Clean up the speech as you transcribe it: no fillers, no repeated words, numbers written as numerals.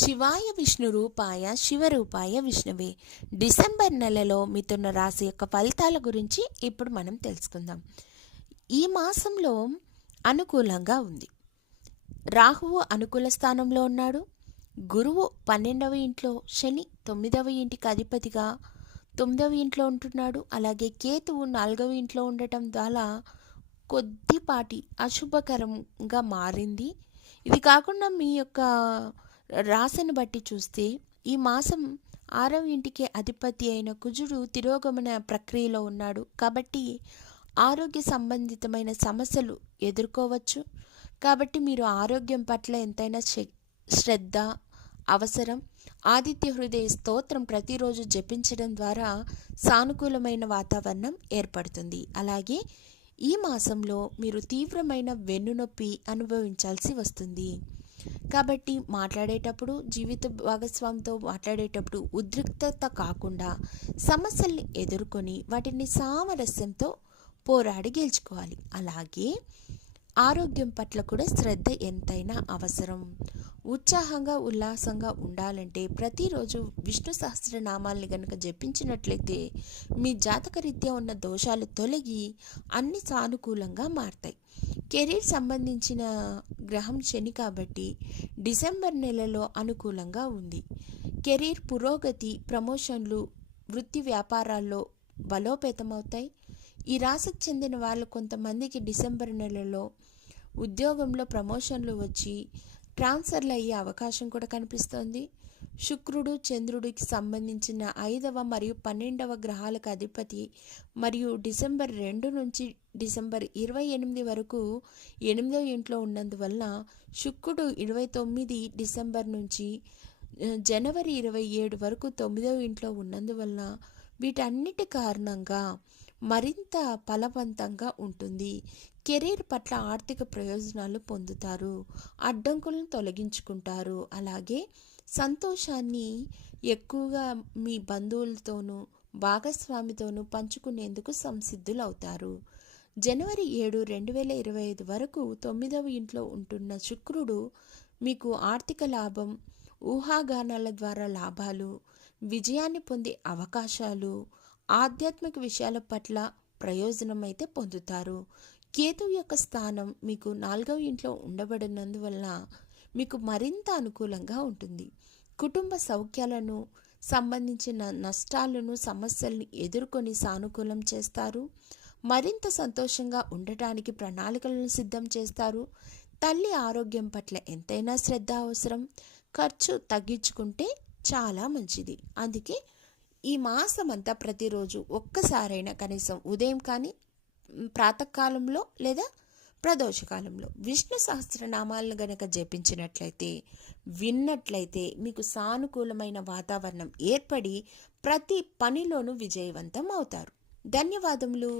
శివాయ విష్ణు రూపాయ శివరూపాయ విష్ణువే. డిసెంబర్ నెలలో మిథున రాశి యొక్క ఫలితాల గురించి ఇప్పుడు మనం తెలుసుకుందాం. ఈ మాసంలో అనుకూలంగా ఉంది. రాహువు అనుకూల స్థానంలో ఉన్నాడు. గురువు 12వ ఇంట్లో, శని 9వ ఇంటికి అధిపతిగా 9వ ఇంట్లో ఉంటున్నాడు. అలాగే కేతువు 4వ ఇంట్లో ఉండటం ద్వారా కొద్దిపాటి అశుభకరంగా మారింది. ఇది కాకుండా మీ యొక్క రాశిని బట్టి చూస్తే ఈ మాసం 6వ ఇంటికి అధిపతి అయిన కుజుడు తిరోగమన ప్రక్రియలో ఉన్నాడు. కాబట్టి ఆరోగ్య సంబంధితమైన సమస్యలు ఎదుర్కోవచ్చు. కాబట్టి మీరు ఆరోగ్యం పట్ల ఎంతైనా శ్రద్ధ అవసరం. ఆదిత్య హృదయ స్తోత్రం ప్రతిరోజు జపించడం ద్వారా సానుకూలమైన వాతావరణం ఏర్పడుతుంది. అలాగే ఈ మాసంలో మీరు తీవ్రమైన వెన్నునొప్పి అనుభవించాల్సి వస్తుంది. కాబట్టి మాట్లాడేటప్పుడు, జీవిత భాగస్వామితో మాట్లాడేటప్పుడు ఉద్రిక్తత కాకుండా సమస్యల్ని ఎదుర్కొని వాటిని సామరస్యంతో పోరాడి గెలుచుకోవాలి. అలాగే ఆరోగ్యం పట్ల కూడా శ్రద్ధ ఎంతైనా అవసరం. ఉత్సాహంగా ఉల్లాసంగా ఉండాలంటే ప్రతిరోజు విష్ణు సహస్రనామాల్ని గనుక జపించినట్లయితే మీ జాతకరీత్యా ఉన్న దోషాలు తొలగి అన్ని సానుకూలంగా మారతాయి. కెరీర్ సంబంధించిన గ్రహం శని కాబట్టి డిసెంబర్ నెలలో అనుకూలంగా ఉంది. కెరీర్ పురోగతి, ప్రమోషన్లు, వృత్తి వ్యాపారాల్లో బలోపేతమవుతాయి. ఈ రాశికి చెందిన వాళ్ళు కొంతమందికి డిసెంబర్ నెలలో ఉద్యోగంలో ప్రమోషన్లు వచ్చి ట్రాన్స్ఫర్లు అయ్యే అవకాశం కూడా కనిపిస్తోంది. శుక్రుడు చంద్రుడికి సంబంధించిన 5వ మరియు 12వ గ్రహాలకు అధిపతి మరియు డిసెంబర్ 2 నుంచి డిసెంబర్ 28 వరకు 8వ ఇంట్లో ఉన్నందువల్ల శుక్రుడు 29 డిసెంబర్ నుంచి జనవరి 27 వరకు 9వ ఇంట్లో ఉన్నందువల్ల వీటన్నిటి కారణంగా మరింత ఫలవంతంగా ఉంటుంది. కెరీర్ పట్ల ఆర్థిక ప్రయోజనాలు పొందుతారు. అడ్డంకులను తొలగించుకుంటారు. అలాగే సంతోషాన్ని ఎక్కువగా మీ బంధువులతోనూ భాగస్వామితోనూ పంచుకునేందుకు సంసిద్ధులవుతారు. జనవరి 7, 2025 వరకు 9వ ఇంట్లో ఉంటున్న శుక్రుడు మీకు ఆర్థిక లాభం, ఊహాగానాల ద్వారా లాభాలు, విజయాన్ని పొందే అవకాశాలు, ఆధ్యాత్మిక విషయాల పట్ల ప్రయోజనం అయితే పొందుతారు. కేతువు యొక్క స్థానం మీకు 4వ ఇంట్లో ఉండబడినందువల్ల మీకు మరింత అనుకూలంగా ఉంటుంది. కుటుంబ సౌఖ్యాలను సంబంధించిన నష్టాలను, సమస్యలను ఎదుర్కొని సానుకూలం చేస్తారు. మరింత సంతోషంగా ఉండటానికి ప్రణాళికలను సిద్ధం చేస్తారు. తల్లి ఆరోగ్యం పట్ల ఎంతైనా శ్రద్ధ అవసరం. ఖర్చు తగ్గించుకుంటే చాలా మంచిది. అందుకే ఈ మాసం అంతా ప్రతిరోజు ఒక్కసారైనా కనీసం ఉదయం కానీ, ప్రాతకాలంలో లేదా ప్రదోషకాలంలో విష్ణు సహస్రనామాలను గనక జపించినట్లయితే, విన్నట్లయితే మీకు సానుకూలమైన వాతావరణం ఏర్పడి ప్రతి పనిలోనూ విజయవంతం అవుతారు. ధన్యవాదములు.